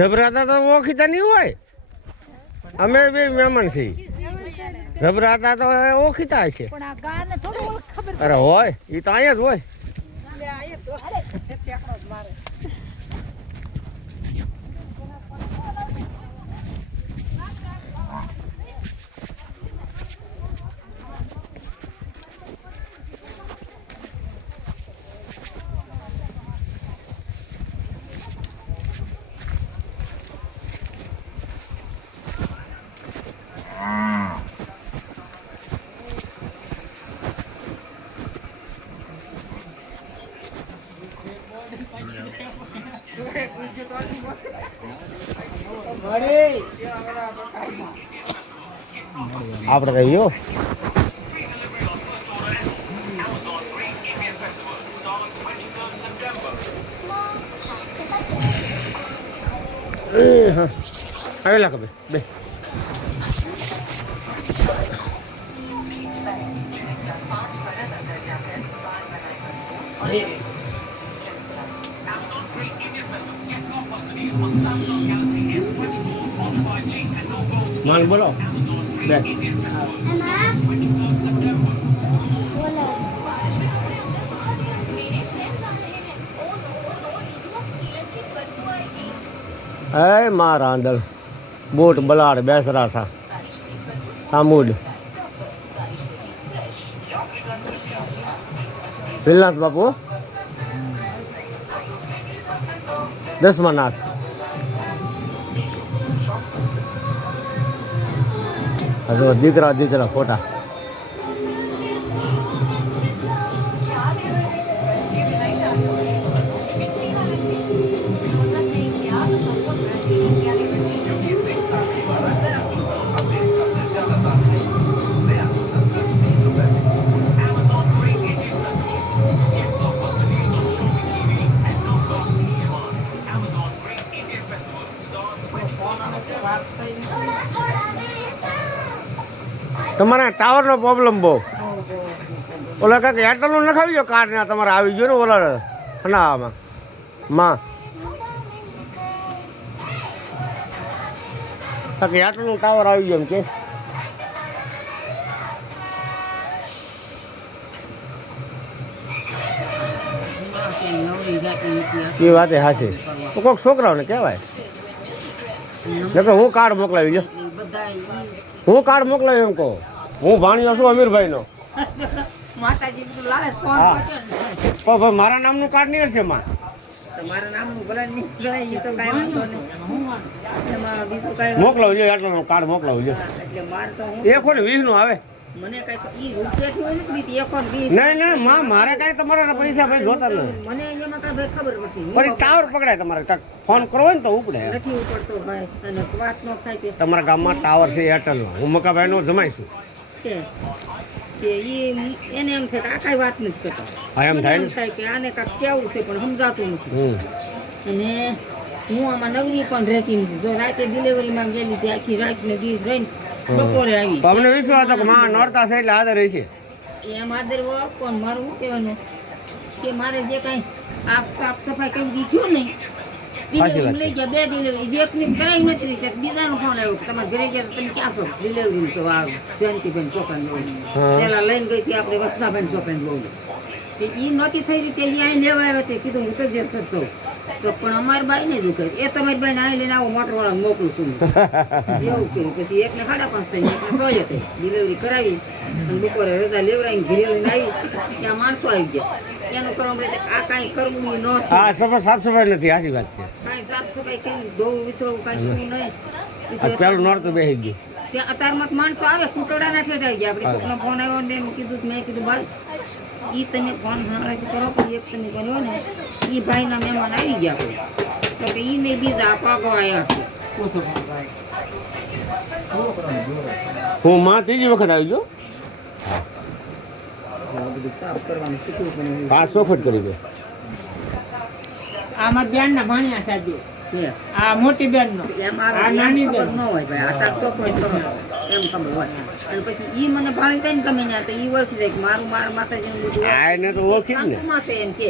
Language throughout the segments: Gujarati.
જબરાતા તો ઓળખીતા નહીં હોય. અમે બે મહેમાન છીએ. જબરાતા તો ઓળખીતા હશે. અરે હોય એ તો અહીંયા જ હોય. આપણે કહ્યું આવેલા ખબર બે માલ બોલો બે એ મારા અંદર બોટ બલાડ બેસરા થા સામુડ વિલાસ બાપુ દસમાનાથ દીકરા દીકરા ખોટા તમારા ટાવરનો પ્રોબ્લેમ બહુ ઓલા કાંઈક એરટેલનું નખાવી ગયો કાર્ડ ને તમારે આવી ગયો ને ઓલા ના આમાં માં કાંઈક એરટેલનું ટાવર આવી ગયો એમ કે એ વાત એ હાશે તો કોઈક છોકરાઓને કહેવાય નકર હું કાર્ડ મોકલાવી લો હું કાર્ડ મોકલાવી એમ કહું હું ભાણિયો છું અમીરભાઈનો મારા નામનું કાર્ડ નહીં હશે માં મોકલાવજો એટલાનું કાર્ડ મોકલાવજો એકો ને 20 નું આવે નહીં નહીં માં મારે કઈ તમારા પૈસા ભાઈ જોતા નથી પણ ટાવર પકડાય તમારે ફોન કરવો ને તો ઉપડે તમારા ગામમાં ટાવર છે એરટેલ નો હું મકાભાઈ નો જમાઈ છું એને એમ થાય કે આ કઈ વાત નથી કરતા એમ થાય કે આને કાંઈક કેવું છે પણ સમજાતું નથી અને હું આમાં નવરી પણ રહેતી નથી જો રાતે ડિલિવરીમાં ગયેલી હતી આખી રાત ને દિવસ રહીને બપોરે આવી અમને વિશ્વાસ હતો કે માં નોરતા છે એટલે આદર રહેશે એમ આદર હોય પણ મારું શું કહેવાનું કે મારે જે કાંઈ સાફ સફાઈ કરી દીધું નહીં ડિલિવરી લઈ ગયા 2 ડિલિવરી એકની કરાવી નથી રીતે બીજાનો ફોન આવ્યો તમારે ઘરે ગયા તમે ક્યાં છો ડિલિવરી છો આ શાંતિબેન ચોકન પેલા લઈને ગઈ હતી આપણે વસનાબેન ચોકન બહુ એ નહોતી થઈ રીતે અહીંયા લેવા આવ્યા તે કીધું હું તો જે સસ્તો તો પણ અમારી બાઈ ને દુખે એ તમારી બાઈને અહીં લઈને આવું મોટરવાળા મોકલું છું એવું કર્યું પછી એકને 5:30 થઈ એકને 6 થઈ ડિલિવરી કરાવી અને બપોરે રજા લેવડાવીને ઘરે લઈને આવી ત્યાં માણસો આવી ગયા એનું કરવાનું આ કાંઈ કરવું ન હા સાફ સફાઈ નથી સાચી વાત છે કાંઈ સાફ સફાઈ કેમ ધોવું વિસરવું કાંઈ કરવું નહીં પેલું નોરતું બેસી ગયું ત્યાં અત્યારમાં માણસો આવે કુટોડાના ઠેઠ આવી ગયા આપણે કોકનો ફોન આવ્યો ને મેં કીધું ભાઈ એ તમે ફોન કરો પણ એક તમે કર્યો ને એ ભાઈના મહેમાન આવી ગયા કોઈ તો કે એ નહીં બીજા પાકો આવ્યા હું માં ત્રીજી વખત આવી ગયો આ ચોખટ કરી દે આ મારી બેન ના ભાણિયા સાહેબ આ મોટી બેન નો આ નાની બેન ન હોય ભાઈ આ તાર ચોખટ એમ ખબર હોય અને પછી ઈ મને ભાળી થાય ને ગમે ના તો ઈ ઓળખી જાય કે મારું મારા માતાજીનું બધું આ એને તો ઓળખી જ ને. શાંતુમાં છે એમ કે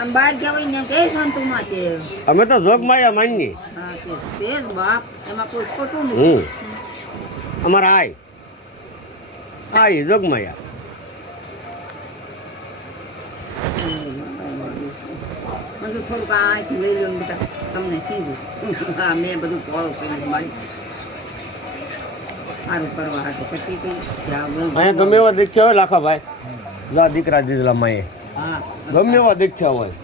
આમ બહાર ગયા હોય ને એમ કે એ શાંતુમાં છે. અમે તો જોગમાયા માનીએ. હા તે છે જ બાપ એમાં કોઈ ખોટું નથી. અમારા આય જોગમાયા. મને થોડુંક આથી લઈ લો ને બેટા તમને સીધું હા મેં બધું ફોલો કર્યું મારી સારું કરવા હાટું પછી અહીંયા ગમે એવા દેખ્યા હોય લાખાભાઈ જા દીકરા દીધેલા માએ હા ગમે એવા દેખ્યા હોય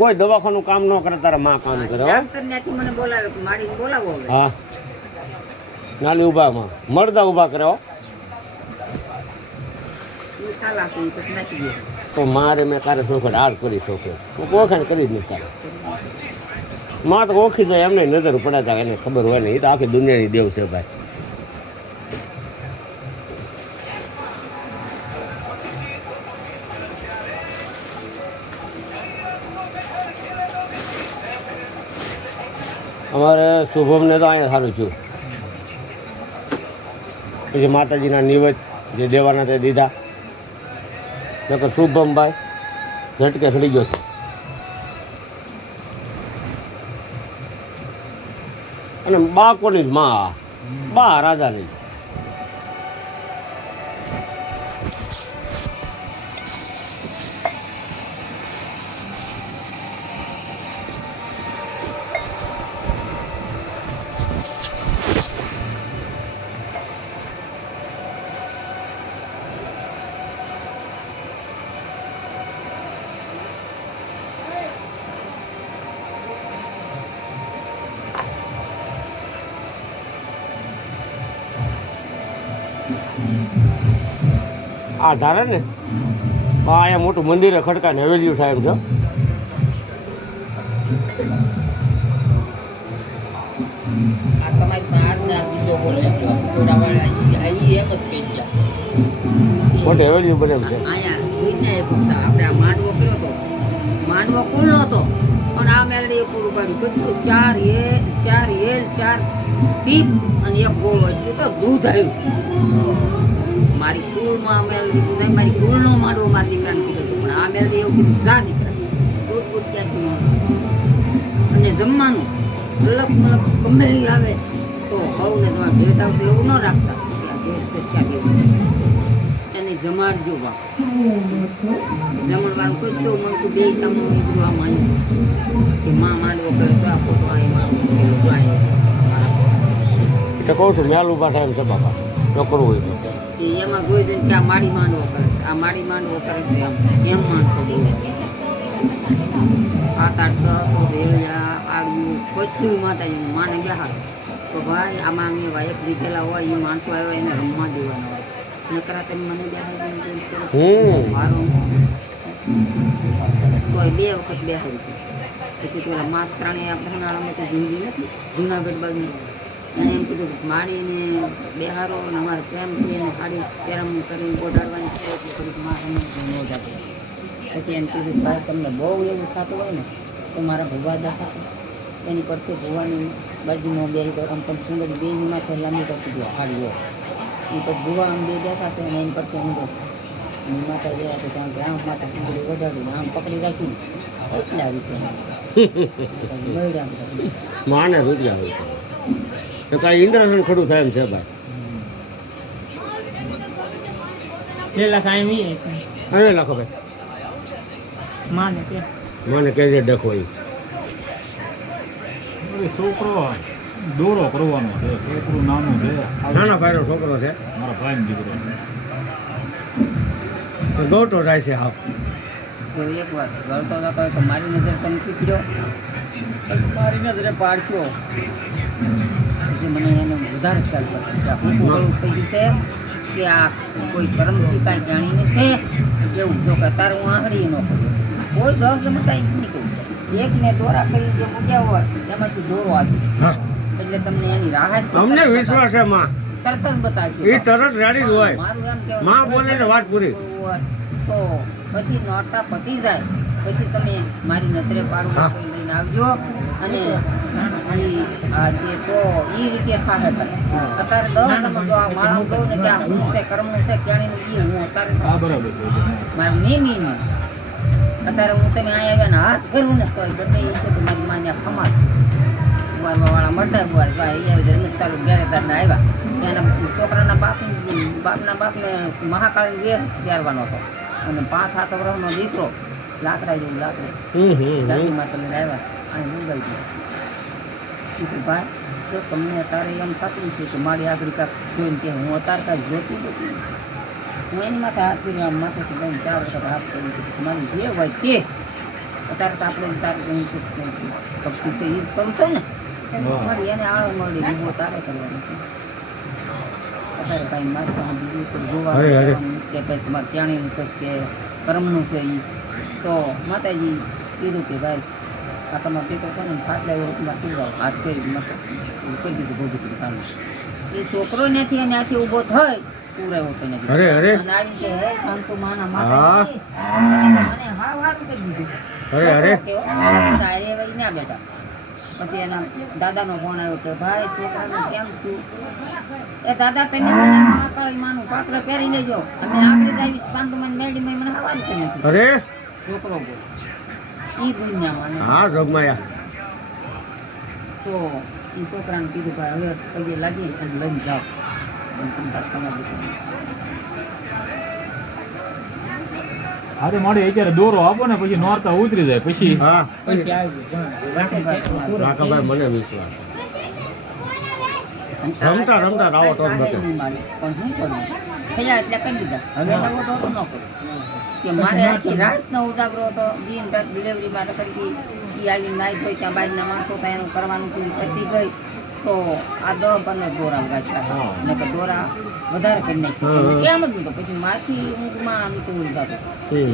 કોઈ દવાખાનું કામ ન કરે તારા માં કામ કરે હો. ડાક્ટર ત્યાંથી મને બોલાવે માડીને બોલાવો હવે હા નાની ઉભામાં મળદા ઉભા કરે હો. ઈ ખાલા છે ઈ પછી નાખી દે તો મારે મેં તારે શોખડ હાર કરી શોખે હું ઓળખાણ કરી જ નથી તારે માં તો ઓળખી જાય એમને નજર પડે જાય એને ખબર હોય ને એ તો આખી દુનિયાની દેવ છે ભાઈ. અમારે શુભમને તો અહીંયા સારું છું પછી માતાજીના નિવેદ જે દેવાના તે દીધા નકર શુભમભાઈ ઝટકે સડી ગયો છે અને બા કોની જ માં બા રાજાની આ ધારે ને અહીંયા મોટું મંદિર ખડકા ને હવેલીયું થાય એમ છે. આ તમારી આજના બીજો બોલે થોડાવાળા ઈ એમ જ કહી ગયા મોટું હવેલીયું બને એમ છે. અહીંયા કોઈને એ પૂછતા આપણે આ માંડવો કર્યો હતો માંડવો ખુલ્લો હતો પણ આ મેલડી પૂરું પાડ્યું કેટલું ચાર હેલ 4 પીપ અને એક ગોળો એટલું તો દૂધ આવ્યું મારી કુળમાં મેલડી કીધું મારી કુળનો માંડવો મારા દીકરાને કીધું હતું પણ આ મેલડી એવું કીધું જા દીકરા દૂધ ક્યાંથી મળે અને જમવાનું અલગ મલગ ગમે એ આવે તો બહુને તમારે ભેટ આવતું એવું ન રાખતા કે આ ભેટ છે ક્યાં ભેટ એને જમાડજો બાપ જમણવાનું કેટલું મનકું બે તમને બધું આ માન્યું કે માં માંડવો કરે તો આ ફોટો આ એમાં એટલે કહું છું મેલ ઉભા થાય એમ છે બાપા ન કરવું હોય તો એમાં જોઈ દે કે આ માડી માંડવો કરે છે આ માડી માંડવો કરે છે એમ માણસો બોલે 7-8 તો ભેળિયા આવ્યું બધું માતાજી માને બેહાડ તો ભાઈ આમાં અમે વાયક દીધેલા હોય એ માણસો આવ્યા એને રમવા દેવાના હોય નકરા તમે મને બેહાડી મારો કોઈ 2 વખત બેહાડી પછી પેલા માસ્તરાણે આપણે અમે તો જિંદગી નથી જુનાગઢ બાજુ એને એમ કીધું કે માડીને બેહારો અને અમારે પ્રેમથી એને સાડી પેરમણી કરીને ઓઢાડવાની છે એટલે થોડીક માં અમે ઓઢાડી પછી એમ કીધું કે ભાઈ તમને બહુ એવું થતું હોય ને તો મારા ભૂવા દાખા એની પરથી ભૂવાની બાજુમાં બે આમ પણ સુંદરી બેની માથે લાંબી કરતી ગયા સાડીઓ એ પછી ભૂવા આમ બે દેખાશે અને એની પરથી અમુક એની માતા ગયા તો કારણ કે આમ માથે સુંદરી ઓઢાડીને આમ પકડી રાખીને એટલા રીતે માને રૂપિયા હોય તો કાંઈ ઇન્દ્રાસન ખડું થાય એમ છે ભાઈ. હવે લાખો ભાઈ માને કહેજે ડખો એ છોકરો દોરો કરવાનો છે છોકરું નાનું છે નાના ભાઈનો છોકરો છે મારા ભાઈનો દીકરો ગોટો જાય છે હા એક વાર ગળતો જતો હોય તો મારી નજર તમે પીપડ્યો મારી નજરે પાડશો પછી મને એને વધારે ખ્યાલ પડશે કે હું થઈ ગયું છે કે આ કોઈ કર્મથી કાંઈ જાણીને છે એવું જો કે તારે હું આંગળી ન કરું કોઈ દસ મટાઈ નહીં કહું એકને દોરા કરી જે મૂક્યા હોય એમાંથી દોરો આવી એટલે તમને એની રાહત અમને વિશ્વાસ છે માં તરત જ બતાવશે એ તરત રેડી જ હોય મારું એમ કહેવાનું માં બોલે ને વાત પૂરી તો પછી નોરતા પતી જાય પછી તમે મારી નજરે પાડું કોઈ લઈને આવજો અને આ જે તો એ રીતે થાય અત્યારે 10 નંબર તો આ માળા કહું ને ત્યાં હું છે કર્મનું છે ક્યાંની એ હું અત્યારે હા બરાબર છે. મારું નિયમી અત્યારે હું તમે અહીંયા આવ્યા ને હાથ કરવું ને તો ગમે એ છે તો મારી માન્યા ખમાડ વાળા મળતા ભાઈ અહીંયા ધર્મ ચાલુ ગેરેદારના આવ્યા એના છોકરાના બાપને મહાકાળી વેર ત્યારવાનો હતો અને 5-7 વર્ષનો દીકરો લાકડા જેવું લાકડું દાદીમાં તમે આવ્યા અને મુંબઈ ગયા ભાઈ જો તમને અત્યારે એમ થતું છે કે મારી આગળ કાંક જોઈને કે હું અત્યારે કાંઈ જોતી નથી હું એની માથે હાથ કરી માથેથી લઈને 4 વખત હાથ કરી તમારી જે હોય તે અત્યારે તો આપણે તારે ભક્તિ છે એ જ કરું છું ને મારી એને આળો મળી ઊભો તારે કરવાનું છે અત્યારે કાંઈ મારી પાસે બીજું તો જોવા કે ભાઈ તમારે ત્યાંનું છે કે કર્મનું છે એ તો માતાજી કીધું કે ભાઈ આ તમારો દીકરો છે ને ફાટલા એવો રૂપમાં પીવડાવો હાથ કરી કરી દીધું ભોગી કામ એ છોકરો નથી અને આથી ઊભો થઈ પૂરાયો તો નથી અને આવી કે હે શાંતુ માના માતા મને હાવ હારું કરી દીધું અરે વળી ના બેટા પછી એના દાદાનો ફોન આવ્યો કે ભાઈ છોકરાને કેમ થયું એ દાદા તમે મહાકાળી માનું પાત્ર પહેરી લેજો અને આપણે આવી શાંતુમાન મેડીમાં મને હવાલ કરી નથી અરે છોકરો બોલ ઈ દુનિયામાં હા જોગમાયા તો એ છોકરાને કીધું ભાઈ હવે પગે લાગી અને લઈને જાઓ અરે મારી અત્યારે દોરો આપો ને પછી નોરતા ઉતરી જાય પછી હા કાકાભાઈ મને વિશ્વાસ રમતા રમતા રાવો તો જ બકે પણ શું કરું થયા એટલે કરી દીધા હવે નવો તો ન કરું કે મારે આખી રાતનો ઉજાગરો હતો દિન રાત ડિલિવરી મારે કરી એ આવીને નાઈ ધોઈ ત્યાં બાજુના માણસો ત્યાં એનું કરવાનું પૂરી કરતી ગઈ તો આ 10-15 દોરા ગાચ્યા ને કે દોરા વધારે કરી નાખ્યું કેમ જ નહીં તો પછી મારથી ઊંઘમાં આમતું થતું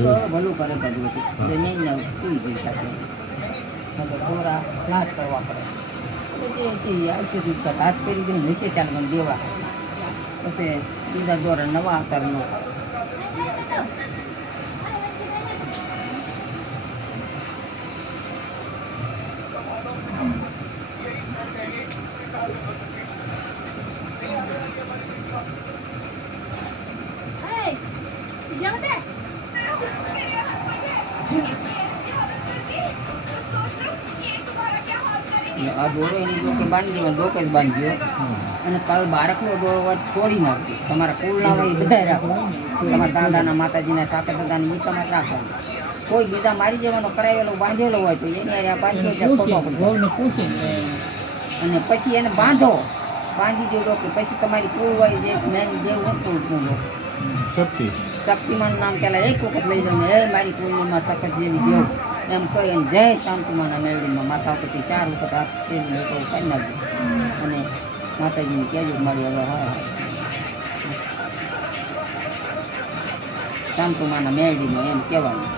તો ભલું કરે બધું હતું નહીં ને પૂરી ગઈ સાથે દોરા લાટ કરવા પડે જે છે આવશે દૂધ હાથ કરી દઈને હશે ચાલ મને દેવા પછી બીજા દોરા નવા આકારનો આ દોરો એની ડોકે બાંધી ડોકે જ બાંધ્યો અને કાલ બાળકનો દોરો છોડી નાખ્યો તમારા કુળના હોય એ બધાય રાખો તમારા દાદાના માતાજીના ઠાકર દાદાને એ તમારે રાખવાનું કોઈ બીજા મારી જવાનો કરાવેલો બાંધેલો હોય તો એની આ 500 રૂપિયા ખોટો અને પછી એને બાંધી દો ડોકે પછી તમારી કુળ હોય જે મેન જેવું કુળ શક્તિમાન નામ પેલા એક વખત લઈ જાઉં હે મારી કુળનીમાં સખત જેવી દેવ એમ કહી અને જય શાંતિમાના મેળવીમાં માથા ઉપરથી 4 વખત હાથ ફેરવી લેતો કરી નાખજો અને માતાજીને કહેજો મારી હવે હા શાંતિમાના મેળવીમાં એમ કહેવાનું